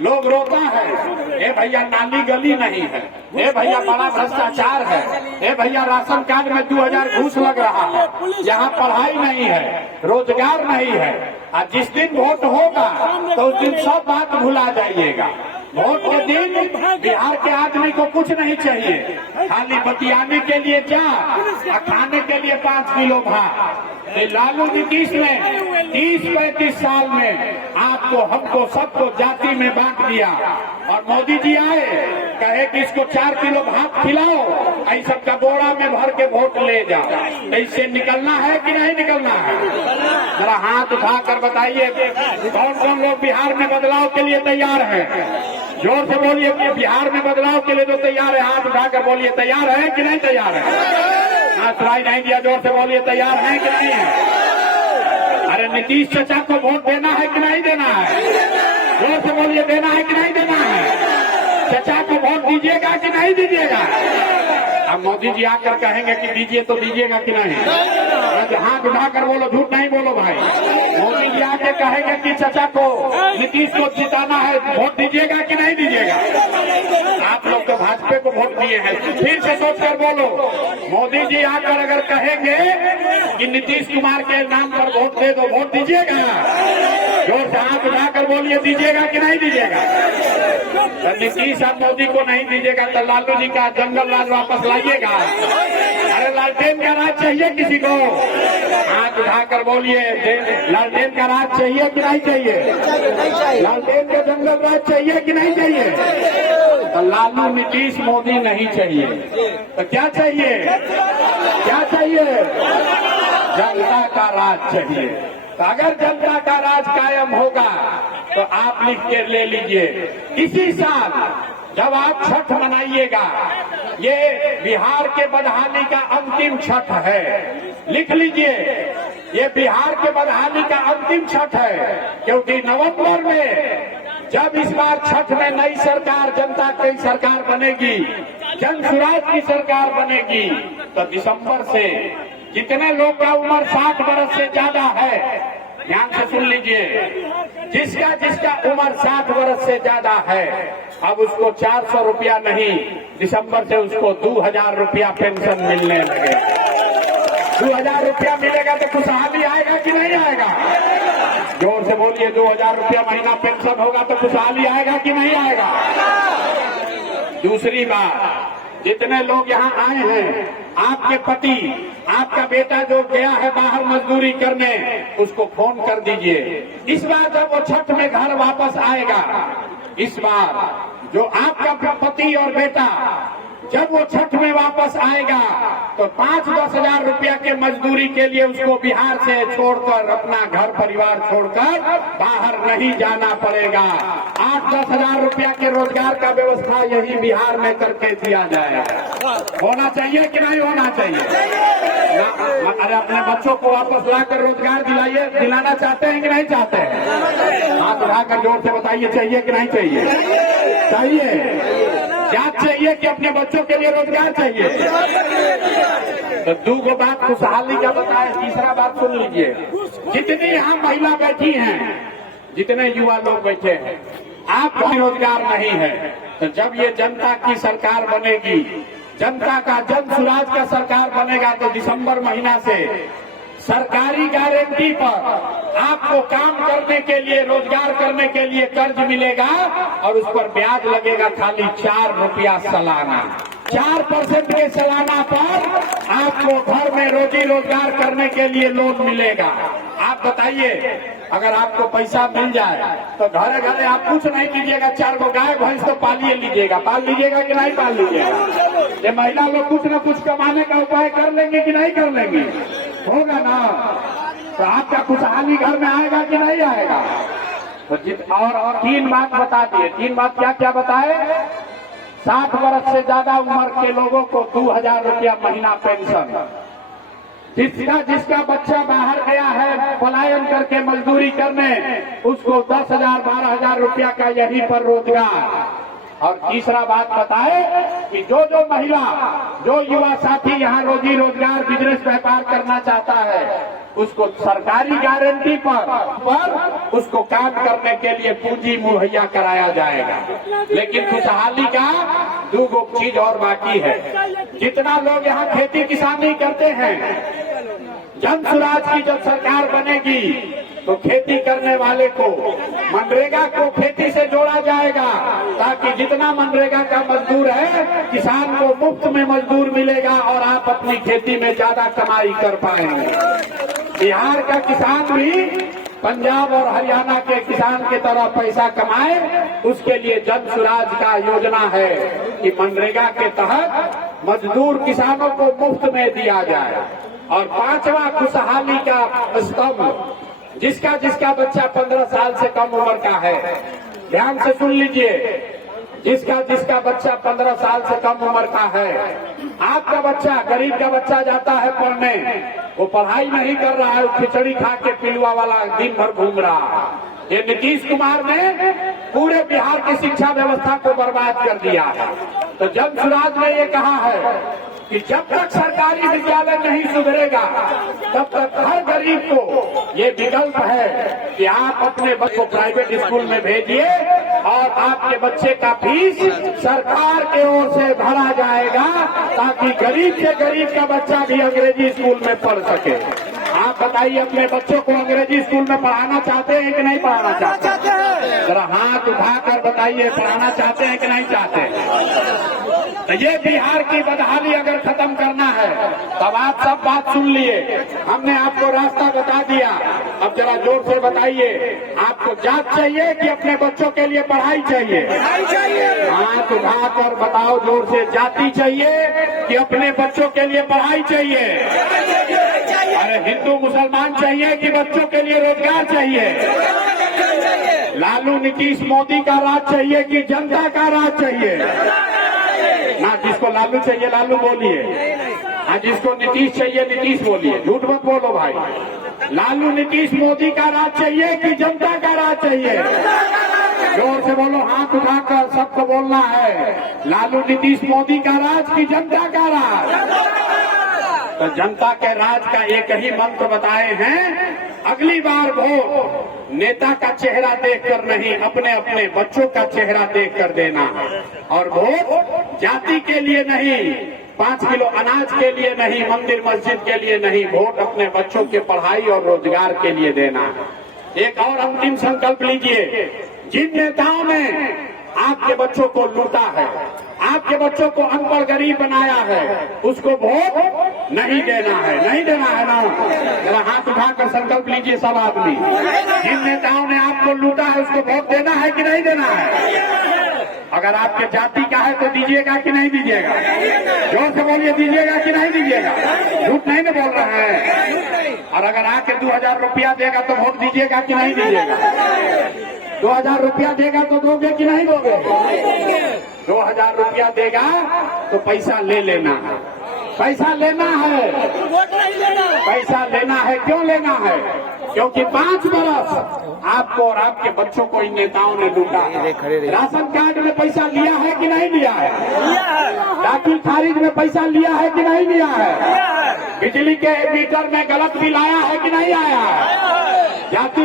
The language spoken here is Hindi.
लोग रोता है, ए भैया नाली गली नहीं है, ए भैया बड़ा भ्रष्टाचार है, ए भैया राशन कार्ड में 2000 घूस लग रहा है, यहाँ पढ़ाई नहीं है, रोजगार नहीं है। और जिस दिन वोट होगा तो उस दिन सब बात भुला जाइएगा। वोट के दिन बिहार के आदमी को कुछ नहीं चाहिए, खाली बतियाने के लिए चाय और खाने के लिए 5 किलो भात। लालू नीतीश ने 30-35 साल में आपको, हमको, सबको जाति में बांट दिया। और मोदी जी आए, कहे कि इसको 4 किलो भात खिलाओ, ऐ सबका बोरा में भर के वोट ले जाओ। ऐसे निकलना है कि नहीं निकलना है? जरा हाथ उठा कर बताइए कौन कौन लोग बिहार में बदलाव के लिए तैयार है? जोर से बोलिए कि बिहार में बदलाव के लिए जो तैयार है, हाथ उठाकर बोलिए तैयार है कि नहीं तैयार है? हाँ, सुनाई नहीं दिया, जोर से बोलिए तैयार है कि नहीं है? अरे नीतीश चाचा को वोट देना है कि नहीं देना है? जोर से बोलिए देना है कि नहीं देना है? चाचा को वोट दीजिएगा कि नहीं दीजिएगा? अब मोदी जी आकर कहेंगे कि दीजिए तो दीजिएगा कि नहीं? हाथ उठाकर बोलो, झूठ नहीं बोलो भाई। मोदी जी आके कहेंगे कि चाचा को, नीतीश को जिताना है, वोट दीजिएगा कि नहीं दीजिएगा? आप लोग तो भाजपा को वोट दिए हैं, फिर से सोचकर बोलो। मोदी जी आकर अगर कहेंगे कि नीतीश कुमार के नाम पर वोट दे दो, वोट दीजिएगा? जोर से हाथ उठाकर बोलिए, दीजिएगा कि नहीं दीजिएगा? तो नीतीश और मोदी को नहीं दीजिएगा तो लालू जी का जंगल राज वापस लाइएगा? अरे लालटेन का राज चाहिए किसी को? हाथ उठाकर बोलिए, लालटेन का राज चाहिए कि नहीं चाहिए? लालटेन का जंगल राज चाहिए कि नहीं चाहिए? तो लालू, नीतीश, मोदी नहीं चाहिए, तो क्या चाहिए? क्या चाहिए? जनता का राज चाहिए। तो अगर जनता का राज कायम होगा तो आप लिख के ले लीजिए, इसी साल जब आप छठ मनाइएगा, ये बिहार के बदहाली का अंतिम छठ है। लिख लीजिए, ये बिहार के बदहाली का अंतिम छठ है, क्योंकि नवंबर में जब इस बार छठ में नई सरकार, जनता की सरकार बनेगी, जन सुराज की सरकार बनेगी, तो दिसंबर से जितने लोग का उम्र 60 वर्ष से ज्यादा है, ध्यान से सुन लीजिए, जिसका जिसका उम्र 60 वर्ष से ज्यादा है, अब उसको 400 रुपया नहीं, दिसंबर से उसको 2000 रुपया पेंशन मिलने लगे। 2000 रुपया मिलेगा तो खुशहाली आएगा कि नहीं आएगा? जोर से बोलिए, 2000 रुपया महीना पेंशन होगा तो खुशहाली आएगा कि नहीं आएगा? दूसरी बात, जितने लोग यहाँ आए हैं, आपके पति, आपका बेटा जो गया है बाहर मजदूरी करने, उसको फोन कर दीजिए। इस बार जब वो छठ में घर वापस आएगा, इस बार जो आपका पति और बेटा जब वो छठ में वापस आएगा तो 5-10 हजार रुपया के मजदूरी के लिए उसको बिहार से छोड़कर, अपना घर परिवार छोड़कर बाहर नहीं जाना पड़ेगा। 8-10 हजार रुपया के रोजगार का व्यवस्था यही बिहार में करके दिया जाएगा। होना चाहिए कि नहीं होना चाहिए? अरे अपने बच्चों को वापस लाकर रोजगार दिलाइए, दिलाना चाहते हैं कि नहीं चाहते हैं? हाथ उठाकर जोर से बताइए, चाहिए कि नहीं चाहिए? चाहिए। क्या चाहिए कि अपने बच्चों के लिए रोजगार चाहिए? तो 2 बात खुशहाली का बताए। तीसरा बात सुन लीजिए, जितनी यहाँ महिला बैठी हैं, जितने युवा लोग बैठे हैं, आपको रोजगार नहीं है, तो जब ये जनता की सरकार बनेगी, जनता का जन सुराज का सरकार बनेगा, तो दिसंबर महीना से सरकारी गारंटी पर आपको काम करने के लिए, रोजगार करने के लिए कर्ज मिलेगा और उस पर ब्याज लगेगा खाली 4 रुपया सालाना। 4% के सालाना पर आपको घर में रोजी रोजगार करने के लिए लोन मिलेगा। आप बताइए, अगर आपको पैसा मिल जाए तो घरे घरे आप कुछ नहीं कीजिएगा, 4 गो गाय भैंस तो पालिए लीजिएगा। पाल लीजिएगा कि नहीं पाल लीजिएगा? ये महिला लोग कुछ न कुछ कमाने का उपाय कर लेंगे कि नहीं कर लेंगे? होगा ना? तो आपका खुशहाली घर में आएगा कि नहीं आएगा? तो और 3 बात बता दिए। 3 बात क्या क्या बताए? 60 वर्ष से ज्यादा उम्र के लोगों को 2000 रुपया महीना पेंशन, जिसका बच्चा बाहर गया है पलायन करके मजदूरी करने, उसको 10,000 12,000 रुपया का यहीं पर रोजगार। और तीसरा बात बताए कि जो महिला, जो युवा साथी यहाँ रोजी रोजगार, बिजनेस व्यापार करना चाहता है, उसको सरकारी गारंटी पर उसको काम करने के लिए पूंजी मुहैया कराया जाएगा। लेकिन खुशहाली का दो चीज और बाकी है। जितना लोग यहाँ खेती किसानी करते हैं, जन स्वराज की जब सरकार बनेगी तो खेती करने वाले को मनरेगा को खेती से जोड़ा जाएगा, ताकि जितना मनरेगा का मजदूर है किसान को मुफ्त में मजदूर मिलेगा और आप अपनी खेती में ज्यादा कमाई कर पाएंगे। बिहार का किसान भी पंजाब और हरियाणा के किसान की तरह पैसा कमाए, उसके लिए जन स्वराज का योजना है कि मनरेगा के तहत मजदूर किसानों को मुफ्त में दिया जाए। और पांचवा खुशहाली का स्तंभ, जिसका जिसका बच्चा 15 साल से कम उम्र का है, ध्यान से सुन लीजिए, जिसका जिसका बच्चा 15 साल से कम उम्र का है, आपका बच्चा, गरीब का बच्चा जाता है पढ़ने, वो पढ़ाई नहीं कर रहा है, वो खिचड़ी खा के पिलुआ वाला दिन भर घूम रहा है। ये नीतीश कुमार ने पूरे बिहार की शिक्षा व्यवस्था को बर्बाद कर दिया है। तो जन स्वराज ने ये कहा है कि जब तक सरकारी विद्यालय नहीं सुधरेगा तब तक हर गरीब को ये विकल्प है कि आप अपने बच्चे को प्राइवेट स्कूल में भेजिए और आपके बच्चे का फीस सरकार के ओर से भरा जाएगा, ताकि गरीब से गरीब का बच्चा भी अंग्रेजी स्कूल में पढ़ सके। आप बताइए, अपने बच्चों को अंग्रेजी स्कूल में पढ़ाना चाहते हैं कि नहीं पढ़ाना चाहते हैं? जरा हाथ उठाकर बताइए, पढ़ाना चाहते हैं कि नहीं चाहते? तो ये बिहार की बदहाली अगर खत्म करना है तब आप सब बात सुन लिए, हमने आपको रास्ता बता दिया। अब जरा जोर से बताइए, आपको जात चाहिए कि अपने बच्चों के लिए पढ़ाई चाहिए? हाथ उठाकर बताओ जोर से, जाति चाहिए कि अपने बच्चों के लिए पढ़ाई चाहिए? अरे हिंदू मुसलमान चाहिए कि बच्चों के लिए रोजगार चाहिए? लालू नीतीश मोदी का राज चाहिए कि जनता का राज चाहिए? ना, जिसको लालू चाहिए लालू बोलिए, हाँ जिसको नीतीश चाहिए नीतीश बोलिए, झूठ मत बोलो भाई। लालू नीतीश मोदी का राज चाहिए कि जनता का राज चाहिए? जोर से बोलो, हाथ उठाकर सबको बोलना है, लालू नीतीश मोदी का राज कि जनता का राज? तो जनता के राज का एक ही मंत्र बताए हैं, अगली बार वोट नेता का चेहरा देखकर नहीं, अपने अपने बच्चों का चेहरा देखकर देना। और वोट जाति के लिए नहीं, 5 किलो अनाज के लिए नहीं, मंदिर मस्जिद के लिए नहीं, वोट अपने बच्चों के पढ़ाई और रोजगार के लिए देना। एक और अंतिम संकल्प लीजिए, जिन नेताओं ने आपके बच्चों को लूटा है, आपके बच्चों को अनपढ़ गरीब बनाया है, उसको वोट नहीं देना है, नहीं देना है ना? जरा हाथ उठाकर संकल्प लीजिए सब आदमी, जिन नेताओं ने आपको लूटा है उसको वोट देना है कि नहीं देना है? अगर आपके जाति का है तो दीजिएगा कि नहीं दीजिएगा? जोर से बोलिए, दीजिएगा कि नहीं दीजिएगा? झूठ नहीं ना बोल रहा है? और अगर आके 2000 रुपया देगा तो वोट दीजिएगा कि नहीं दीजिएगा? 2000 रुपया देगा तो दोगे कि नहीं दोगे? 2000 रुपया देगा तो पैसा ले लेना है, पैसा लेना है, वोट नहीं लेना, पैसा लेना है। क्यों लेना है? क्योंकि 5 बरस आपको और आपके बच्चों को इन नेताओं ने लूटा है। राशन कार्ड में पैसा लिया है कि नहीं लिया है? दाखिल खारिज में पैसा लिया है कि नहीं लिया है? बिजली के मीटर में गलत बिल आया है कि नहीं आया है? जाति